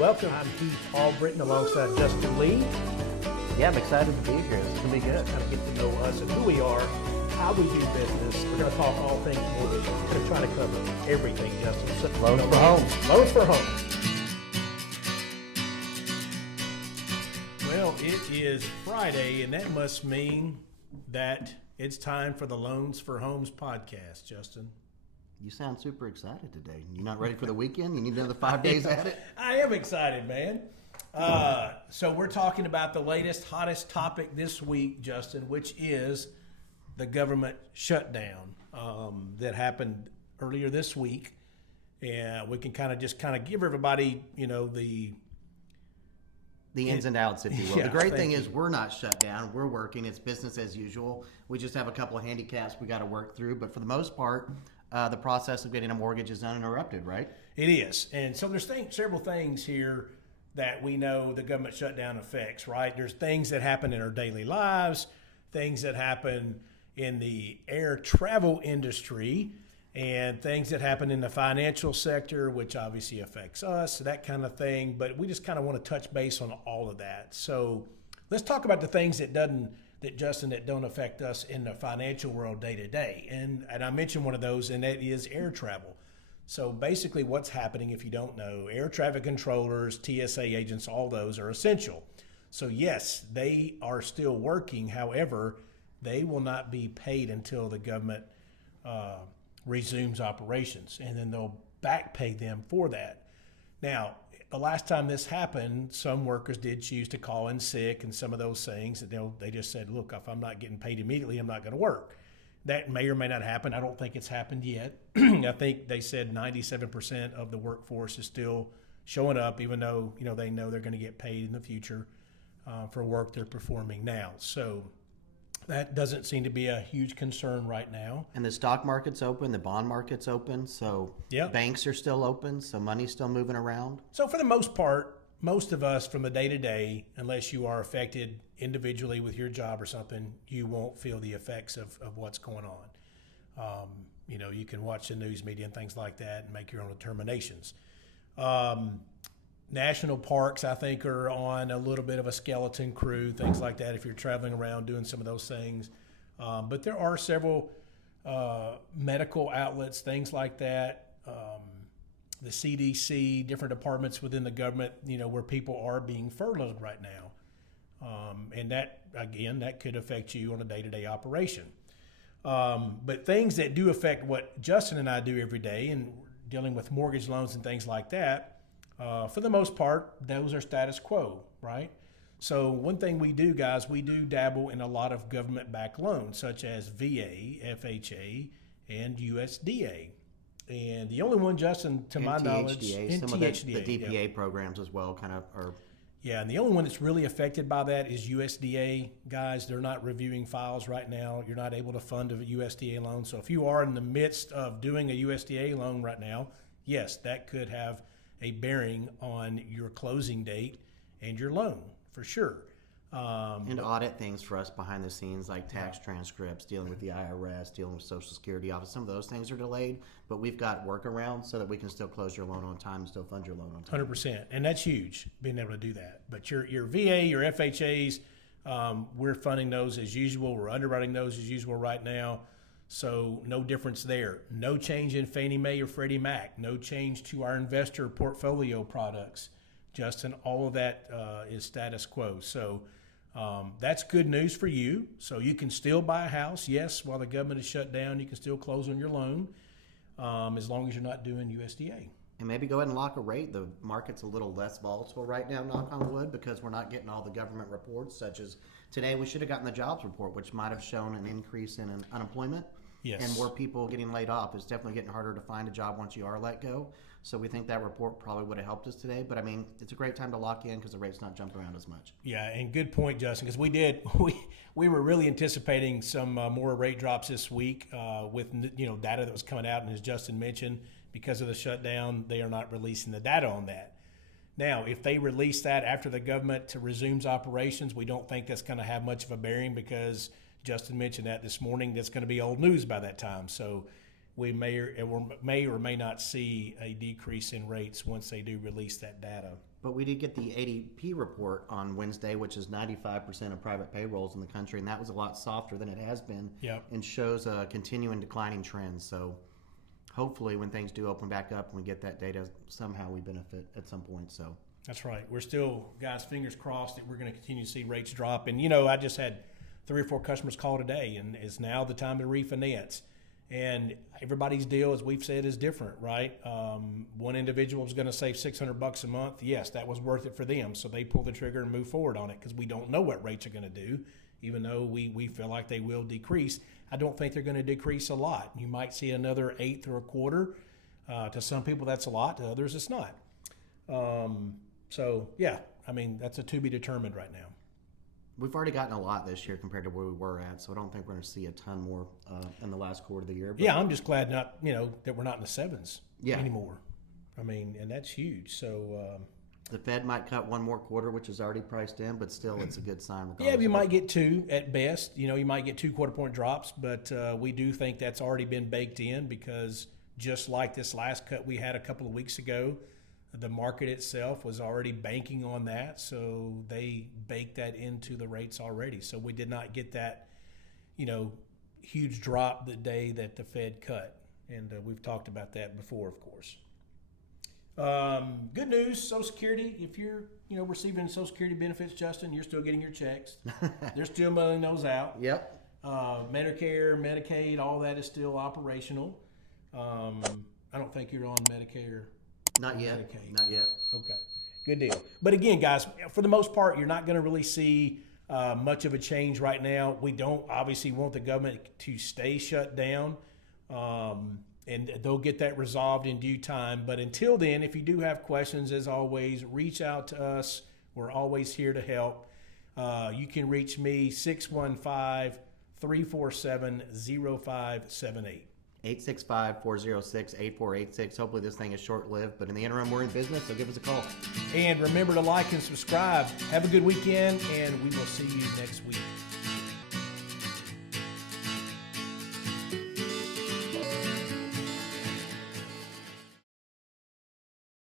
welcome. I'm Heath Albritton alongside Justin Lee. Yeah, I'm excited to be here. It's going to be good. Kind of get to know us and who we are, how we do business. We're going to talk all things mortgage. We're going to try to cover everything, Justin. So, Loans for homes. Loans for homes. Well, it is Friday, and that must mean that it's time for the Loans for Homes podcast, Justin. You sound super excited today. You not ready for the weekend? You need another 5 days at it? I am excited, man. So we're talking about the latest, hottest topic this week, Justin, which is the government shutdown that happened earlier this week. And we can kind of give everybody, the ins and outs, if you will. Yeah, the great thing is we're not shut down. We're working. It's business as usual. We just have a couple of handicaps we got to work through. But for the most part, the process of getting a mortgage is uninterrupted, right? It is. And so there's several things here that we know the government shutdown affects, right? There's things that happen in our daily lives, things that happen in the air travel industry, and things that happen in the financial sector, which obviously affects us, that kind of thing. But we just kind of want to touch base on all of that. So let's talk about the things that don't affect us in the financial world day to day. And I mentioned one of those, and that is air travel. So basically what's happening, if you don't know, air traffic controllers, TSA agents, all those are essential. So yes, they are still working. However, they will not be paid until the government resumes operations, and then they'll back pay them for that. Now, the last time this happened, some workers did choose to call in sick and some of those things. They just said, look, if I'm not getting paid immediately, I'm not going to work. That may or may not happen. I don't think it's happened yet. I think they said 97% of the workforce is still showing up, even though they know they're going to get paid in the future for work they're performing now. So that doesn't seem to be a huge concern right now. And the stock market's open, the bond market's open, so banks are still open, so money's still moving around. So for the most part, most of us from the day-to-day, unless you are affected individually with your job or something, you won't feel the effects of what's going on. You can watch the news media and things like that and make your own determinations. National parks, I think, are on a little bit of a skeleton crew, things like that, if you're traveling around doing some of those things. But there are several medical outlets, things like that, the CDC, different departments within the government, where people are being furloughed right now. And that, again, that could affect you on a day-to-day operation. But things that do affect what Justin and I do every day and dealing with mortgage loans and things like that, for the most part, those are status quo, right? So one thing we do, guys, we do dabble in a lot of government-backed loans, such as VA, FHA, and USDA. And the only one, Justin, to my knowledge, and some of the DPA programs as well, kind of are. Yeah, and the only one that's really affected by that is USDA. Guys, they're not reviewing files right now. You're not able to fund a USDA loan. So if you are in the midst of doing a USDA loan right now, yes, that could have a bearing on your closing date and your loan, for sure. And audit things for us behind the scenes, like tax transcripts, dealing with the IRS, dealing with Social Security office. Some of those things are delayed, but we've got workarounds so that we can still close your loan on time and still fund your loan on time. 100%, and that's huge, being able to do that. But your VA, your FHAs, we're funding those as usual. We're underwriting those as usual right now. So no difference there. No change in Fannie Mae or Freddie Mac. No change to our investor portfolio products. Justin, all of that is status quo. So that's good news for you. So you can still buy a house. Yes, while the government is shut down, you can still close on your loan as long as you're not doing USDA. And maybe go ahead and lock a rate. The market's a little less volatile right now, knock on wood, because we're not getting all the government reports, such as today we should have gotten the jobs report, which might have shown an increase in unemployment. Yes. And more people getting laid off. It's definitely getting harder to find a job once you are let go. So we think that report probably would have helped us today. But, I mean, it's a great time to lock in because the rate's not jumping around as much. Yeah, and good point, Justin, because we were really anticipating some more rate drops this week with data that was coming out. And as Justin mentioned, because of the shutdown, they are not releasing the data on that. Now, if they release that after the government resumes operations, we don't think that's going to have much of a bearing because Justin mentioned that this morning. That's going to be old news by that time. So we may or may not see a decrease in rates once they do release that data. But we did get the ADP report on Wednesday, which is 95% of private payrolls in the country, and that was a lot softer than it has been. Yep. And shows a continuing declining trend. So hopefully when things do open back up and we get that data, somehow we benefit at some point. So that's right. We're still, guys, fingers crossed that we're going to continue to see rates drop. And, you know, I just had 3 or 4 customers call today, and it's now the time to refinance. And everybody's deal, as we've said, is different, right? One individual was going to save $600 a month. Yes, that was worth it for them. So they pull the trigger and move forward on it because we don't know what rates are going to do, even though we feel like they will decrease. I don't think they're going to decrease a lot. You might see another 1/8 or 1/4. To some people, that's a lot. To others, it's not. So, yeah, I mean, that's a to be determined right now. We've already gotten a lot this year compared to where we were at, so I don't think we're going to see a ton more in the last quarter of the year. But yeah, I'm just glad that we're not in the 7s Yeah. anymore. I mean, and that's huge. So the Fed might cut one more quarter, which is already priced in, but still it's a good sign. yeah, you might get 2 at best. You know, you might get 2 quarter-point drops, but we do think that's already been baked in because just like this last cut we had a couple of weeks ago, the market itself was already banking on that, so they baked that into the rates already. So we did not get that, huge drop the day that the Fed cut, and we've talked about that before, of course. Good news, Social Security. If you're, receiving Social Security benefits, Justin, you're still getting your checks. They're still mailing those out. Yep. Medicare, Medicaid, all that is still operational. I don't think you're on Medicare. Not yet. Medicaid. Not yet. Okay. Good deal. But again, guys, for the most part, you're not going to really see much of a change right now. We don't obviously want the government to stay shut down, and they'll get that resolved in due time. But until then, if you do have questions, as always, reach out to us. We're always here to help. You can reach me, 615-347-0578. 865-406-8486. Hopefully this thing is short-lived, but in the interim, we're in business, so give us a call. And remember to like and subscribe. Have a good weekend, and we will see you next week.